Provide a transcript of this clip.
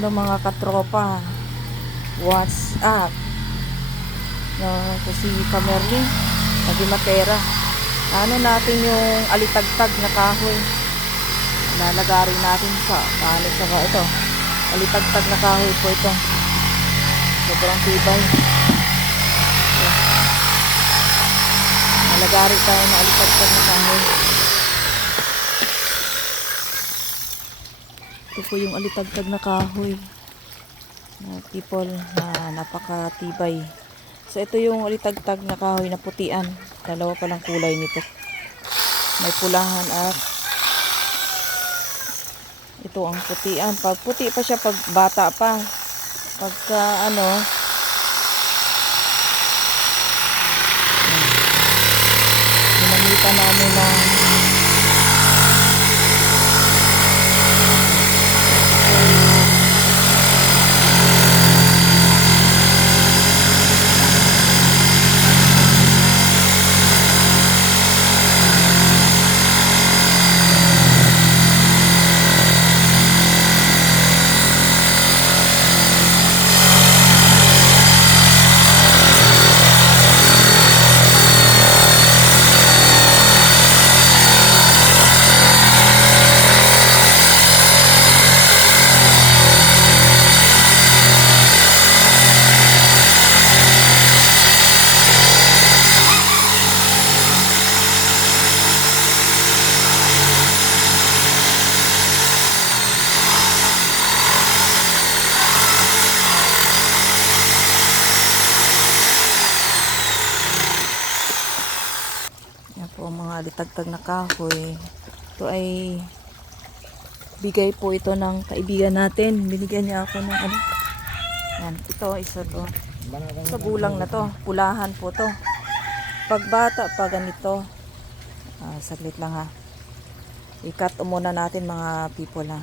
Hello mga katropa. What's up? No, ito si Kamerly. Nagimatera. Ano natin yung alitagtag na kahoy. Lalagarin natin sa paano sa ito. Alitagtag na kahoy po ito. Sobrang tibay. Ito. Nalagari tayo na alitagtag na kahoy. Ito po yung alitagtag na kahoy na people na napakatibay. So ito yung alitagtag na kahoy na putian. Dalawa palang kulay nito. May pulahan at ito ang putian. Pag puti pa siya pag bata pa. Pagka ano Ginamitan namin ng po mga alitagtag na kahoy. Ito ay bigay po ito ng kaibigan natin. Binigyan niya ako ng ano. Yan, ito isa to. Sa gulang na to. Pulahan po to. Pag bata pa ganito. Ah, saglit lang ha. I-cut muna natin mga people ha.